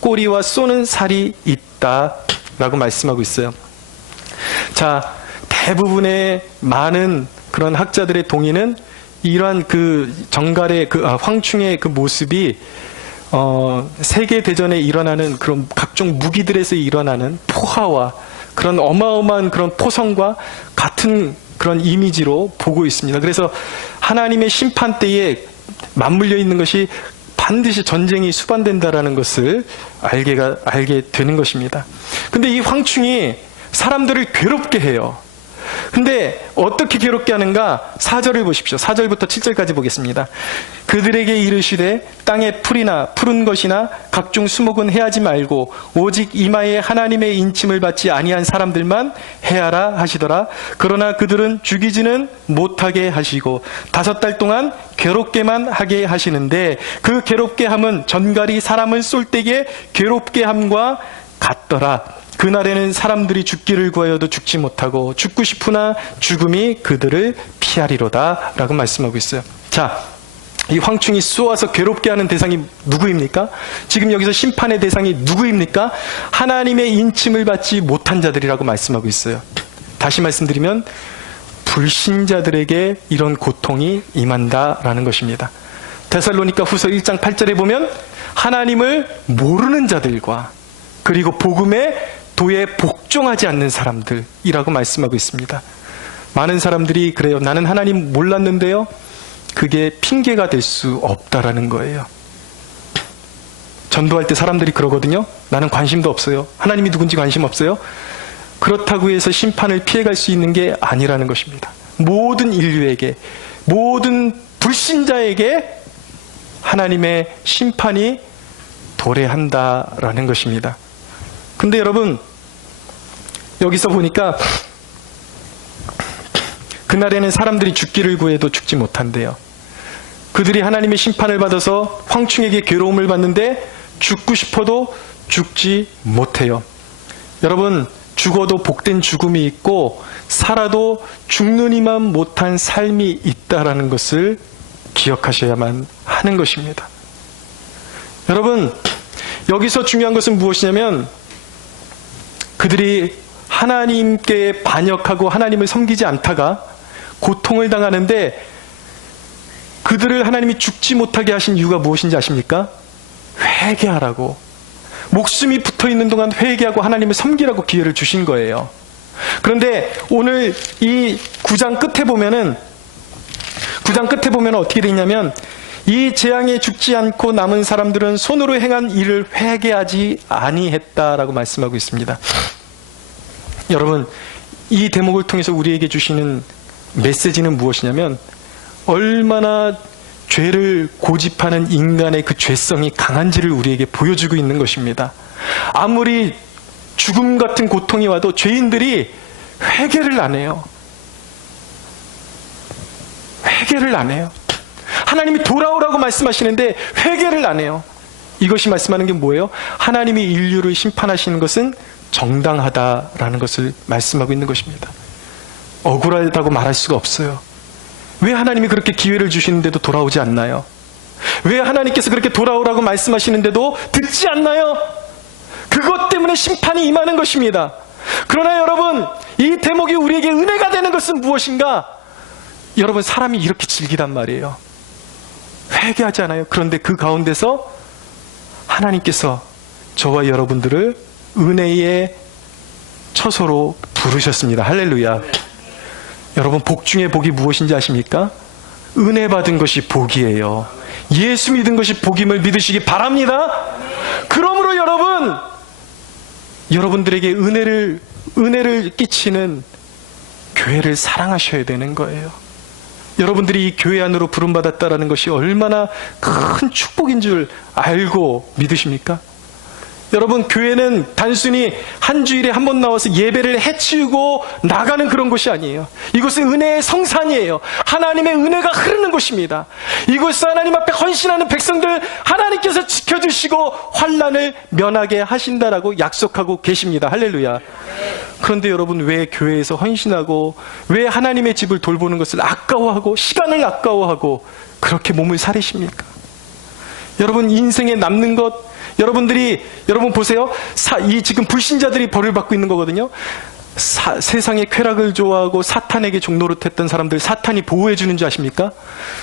꼬리와 쏘는 살이 있다라고 말씀하고 있어요. 자, 대부분의 많은 그런 학자들의 동의는 이러한 그 정갈의 황충의 그 모습이 세계대전에 일어나는 그런 각종 무기들에서 일어나는 포화와 그런 어마어마한 그런 포성과 같은 그런 이미지로 보고 있습니다. 그래서 하나님의 심판 때에 맞물려 있는 것이 반드시 전쟁이 수반된다라는 것을 알게 되는 것입니다. 근데 이 황충이 사람들을 괴롭게 해요. 근데 어떻게 괴롭게 하는가? 4절을 보십시오. 4절부터 7절까지 보겠습니다. 그들에게 이르시되 땅에 풀이나 푸른 것이나 각종 수목은 해하지 말고 오직 이마에 하나님의 인침을 받지 아니한 사람들만 해하라 하시더라. 그러나 그들은 죽이지는 못하게 하시고 5달 동안 괴롭게만 하게 하시는데 그 괴롭게 함은 전갈이 사람을 쏠 때에 괴롭게 함과 같더라. 그날에는 사람들이 죽기를 구하여도 죽지 못하고 죽고 싶으나 죽음이 그들을 피하리로다 라고 말씀하고 있어요. 자, 이 황충이 쏘아서 괴롭게 하는 대상이 누구입니까? 지금 여기서 심판의 대상이 누구입니까? 하나님의 인침을 받지 못한 자들이라고 말씀하고 있어요. 다시 말씀드리면 불신자들에게 이런 고통이 임한다라는 것입니다. 데살로니가 후서 1장 8절에 보면 하나님을 모르는 자들과 그리고 복음의 도에 복종하지 않는 사람들이라고 말씀하고 있습니다. 많은 사람들이 그래요. 나는 하나님 몰랐는데요. 그게 핑계가 될 수 없다라는 거예요. 전도할 때 사람들이 그러거든요. 나는 관심도 없어요. 하나님이 누군지 관심 없어요. 그렇다고 해서 심판을 피해갈 수 있는 게 아니라는 것입니다. 모든 인류에게, 모든 불신자에게 하나님의 심판이 도래한다라는 것입니다. 근데 여러분, 여기서 보니까 그날에는 사람들이 죽기를 구해도 죽지 못한대요. 그들이 하나님의 심판을 받아서 황충에게 괴로움을 받는데 죽고 싶어도 죽지 못해요. 여러분, 죽어도 복된 죽음이 있고 살아도 죽느니만 못한 삶이 있다라는 것을 기억하셔야만 하는 것입니다. 여러분, 여기서 중요한 것은 무엇이냐면 그들이 하나님께 반역하고 하나님을 섬기지 않다가 고통을 당하는데 그들을 하나님이 죽지 못하게 하신 이유가 무엇인지 아십니까? 회개하라고. 목숨이 붙어있는 동안 회개하고 하나님을 섬기라고 기회를 주신 거예요. 그런데 오늘 이 9장 끝에 보면은 어떻게 되어 있냐면 이 재앙에 죽지 않고 남은 사람들은 손으로 행한 일을 회개하지 아니했다라고 말씀하고 있습니다. 여러분, 이 대목을 통해서 우리에게 주시는 메시지는 무엇이냐면 얼마나 죄를 고집하는 인간의 그 죄성이 강한지를 우리에게 보여주고 있는 것입니다. 아무리 죽음 같은 고통이 와도 죄인들이 회개를 안 해요. 회개를 안 해요. 하나님이 돌아오라고 말씀하시는데 회개를 안 해요. 이것이 말씀하는 게 뭐예요? 하나님이 인류를 심판하시는 것은 정당하다라는 것을 말씀하고 있는 것입니다. 억울하다고 말할 수가 없어요. 왜 하나님이 그렇게 기회를 주시는데도 돌아오지 않나요? 왜 하나님께서 그렇게 돌아오라고 말씀하시는데도 듣지 않나요? 그것 때문에 심판이 임하는 것입니다. 그러나 여러분, 이 대목이 우리에게 은혜가 되는 것은 무엇인가? 여러분, 사람이 이렇게 즐기단 말이에요. 회개하지 않아요. 그런데 그 가운데서 하나님께서 저와 여러분들을 은혜의 처소로 부르셨습니다. 할렐루야. 여러분, 복 중에 복이 무엇인지 아십니까? 은혜 받은 것이 복이에요. 예수 믿은 것이 복임을 믿으시기 바랍니다. 그러므로 여러분들에게 은혜를 끼치는 교회를 사랑하셔야 되는 거예요. 여러분들이 이 교회 안으로 부름받았다라는 것이 얼마나 큰 축복인 줄 알고 믿으십니까? 여러분, 교회는 단순히 한 주일에 한 번 나와서 예배를 해치우고 나가는 그런 곳이 아니에요. 이곳은 은혜의 성산이에요. 하나님의 은혜가 흐르는 곳입니다. 이곳은 하나님 앞에 헌신하는 백성들 하나님께서 지켜주시고 환난을 면하게 하신다라고 약속하고 계십니다. 할렐루야. 그런데 여러분, 왜 교회에서 헌신하고 여러분, 왜 하나님의 집을 돌보는 것을 아까워하고 시간을 아까워하고 그렇게 몸을 사리십니까? 여러분, 인생에 남는 것, 여러분 보세요. 이 지금 불신자들이 벌을 받고 있는 거거든요. 세상의 쾌락을 좋아하고 사탄에게 종노릇했던 사람들 사탄이 보호해 주는 줄 아십니까?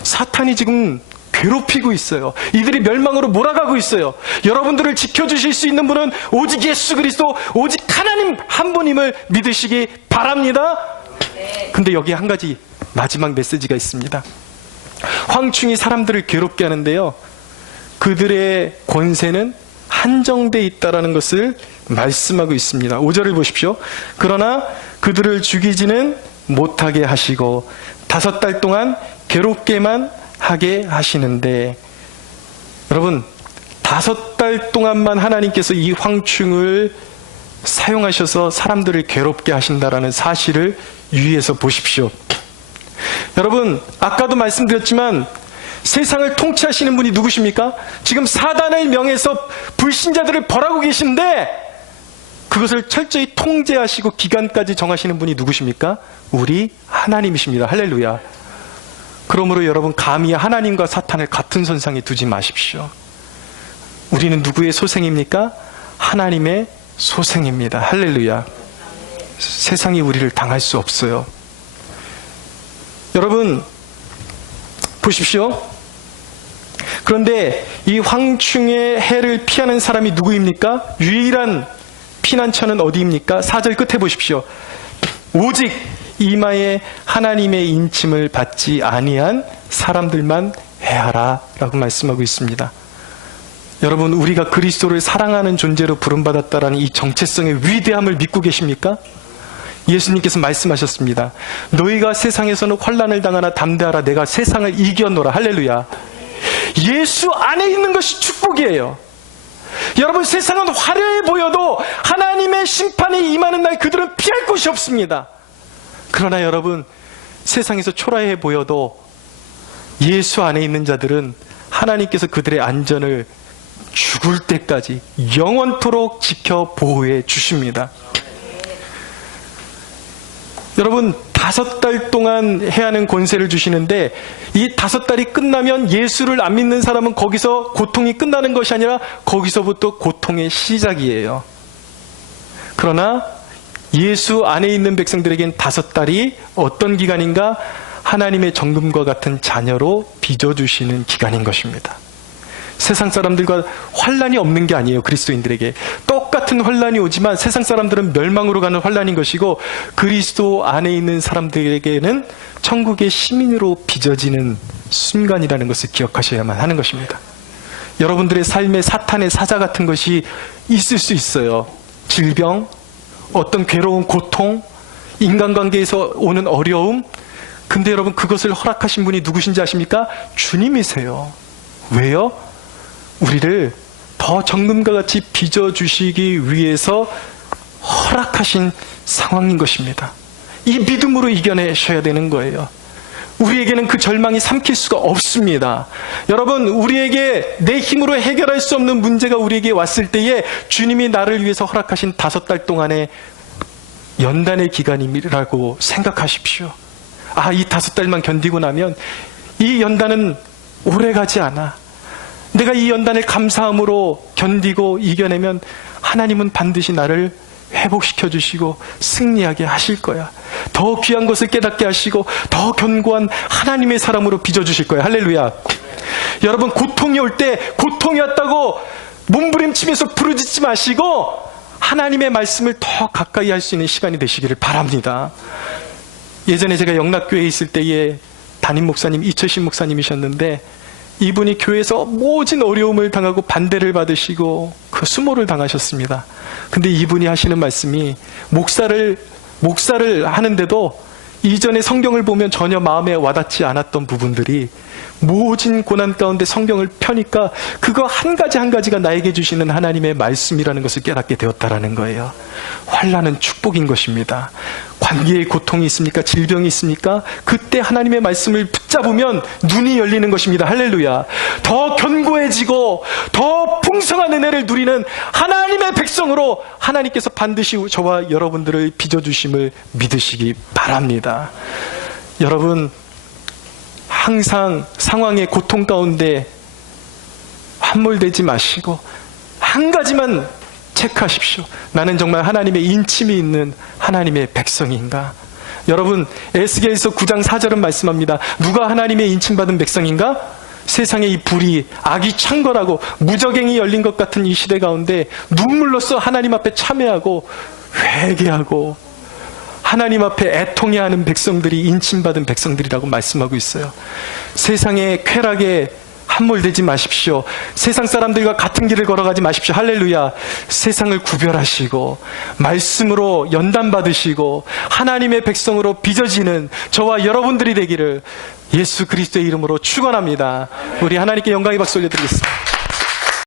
사탄이 지금 괴롭히고 있어요. 이들이 멸망으로 몰아가고 있어요. 여러분들을 지켜주실 수 있는 분은 오직 예수 그리스도, 오직 하나님 한 분임을 믿으시기 바랍니다. 근데 여기 한 가지 마지막 메시지가 있습니다. 황충이 사람들을 괴롭게 하는데요, 그들의 권세는 한정되어 있다는 것을 말씀하고 있습니다. 5절을 보십시오. 그러나 그들을 죽이지는 못하게 하시고 5달 동안 괴롭게만 하게 하시는데, 여러분, 5달 동안만 하나님께서 이 황충을 사용하셔서 사람들을 괴롭게 하신다라는 사실을 유의해서 보십시오. 여러분, 아까도 말씀드렸지만 세상을 통치하시는 분이 누구십니까? 지금 사단을 명해서 불신자들을 벌하고 계신데 그것을 철저히 통제하시고 기간까지 정하시는 분이 누구십니까? 우리 하나님이십니다. 할렐루야. 그러므로 여러분, 감히 하나님과 사탄을 같은 선상에 두지 마십시오. 우리는 누구의 소생입니까? 하나님의 소생입니다. 할렐루야. 세상이 우리를 당할 수 없어요. 여러분, 보십시오. 그런데 이 황충의 해를 피하는 사람이 누구입니까? 유일한 피난처는 어디입니까? 4절 끝에 보십시오. 오직 이마에 하나님의 인침을 받지 아니한 사람들만 해하라 라고 말씀하고 있습니다. 여러분, 우리가 그리스도를 사랑하는 존재로 부름받았다라는 이 정체성의 위대함을 믿고 계십니까? 예수님께서 말씀하셨습니다. 너희가 세상에서는 환난을 당하나 담대하라, 내가 세상을 이겨노라. 할렐루야. 예수 안에 있는 것이 축복이에요. 여러분, 세상은 화려해 보여도 하나님의 심판이 임하는 날 그들은 피할 곳이 없습니다. 그러나 여러분, 세상에서 초라해 보여도 예수 안에 있는 자들은 하나님께서 그들의 안전을 죽을 때까지 영원토록 지켜 보호해 주십니다. 여러분, 5달 동안 해야 하는 권세를 주시는데 이 5달이 끝나면 예수를 안 믿는 사람은 거기서 고통이 끝나는 것이 아니라 거기서부터 고통의 시작이에요. 그러나 예수 안에 있는 백성들에겐 5달이 어떤 기간인가? 하나님의 정금과 같은 자녀로 빚어주시는 기간인 것입니다. 세상 사람들과 환난이 없는 게 아니에요. 그리스도인들에게 똑같은 환난이 오지만 세상 사람들은 멸망으로 가는 환난인 것이고, 그리스도 안에 있는 사람들에게는 천국의 시민으로 빚어지는 순간이라는 것을 기억하셔야만 하는 것입니다. 여러분들의 삶에 사탄의 사자 같은 것이 있을 수 있어요. 질병, 어떤 괴로운 고통, 인간관계에서 오는 어려움. 근데 여러분, 그것을 허락하신 분이 누구신지 아십니까? 주님이세요. 왜요? 우리를 더 정금과 같이 빚어주시기 위해서 허락하신 상황인 것입니다. 이 믿음으로 이겨내셔야 되는 거예요. 우리에게는 그 절망이 삼킬 수가 없습니다. 여러분, 우리에게 내 힘으로 해결할 수 없는 문제가 우리에게 왔을 때에 주님이 나를 위해서 허락하신 5달 동안의 연단의 기간이라고 생각하십시오. 아, 이 5달만 견디고 나면 이 연단은 오래가지 않아. 내가 이 연단을 감사함으로 견디고 이겨내면 하나님은 반드시 나를 회복시켜 주시고 승리하게 하실 거야. 더 귀한 것을 깨닫게 하시고 더 견고한 하나님의 사람으로 빚어주실 거야. 할렐루야. 여러분, 고통이 올 때 고통이 왔다고 몸부림치면서 부르짖지 마시고 하나님의 말씀을 더 가까이 할 수 있는 시간이 되시기를 바랍니다. 예전에 제가 영락교회에 있을 때에 담임 목사님 이철신 목사님이셨는데, 이분이 교회에서 모진 어려움을 당하고 반대를 받으시고 그 수모를 당하셨습니다. 근데 이분이 하시는 말씀이, 목사를 하는데도 이전에 성경을 보면 전혀 마음에 와닿지 않았던 부분들이 모진 고난 가운데 성경을 펴니까 그거 한 가지 한 가지가 나에게 주시는 하나님의 말씀이라는 것을 깨닫게 되었다라는 거예요. 환난은 축복인 것입니다. 관계에 고통이 있습니까? 질병이 있습니까? 그때 하나님의 말씀을 붙잡으면 눈이 열리는 것입니다. 할렐루야. 더 견고해지고 더 풍성한 은혜를 누리는 하나님의 백성으로 하나님께서 반드시 저와 여러분들을 빚어주심을 믿으시기 바랍니다. 여러분, 항상 상황의 고통 가운데 함몰되지 마시고 한 가지만 체크하십시오. 나는 정말 하나님의 인침이 있는 하나님의 백성인가? 여러분, 에스겔서 9장 4절은 말씀합니다. 누가 하나님의 인침받은 백성인가? 세상의 이 불이, 악이 창궐하고 무적행이 열린 것 같은 이 시대 가운데 눈물로써 하나님 앞에 참회하고 회개하고 하나님 앞에 애통해야 하는 백성들이 인침받은 백성들이라고 말씀하고 있어요. 세상의 쾌락에 함몰되지 마십시오. 세상 사람들과 같은 길을 걸어가지 마십시오. 할렐루야. 세상을 구별하시고 말씀으로 연단받으시고 하나님의 백성으로 빚어지는 저와 여러분들이 되기를 예수 그리스도의 이름으로 축원합니다. 우리 하나님께 영광의 박수 올려드리겠습니다.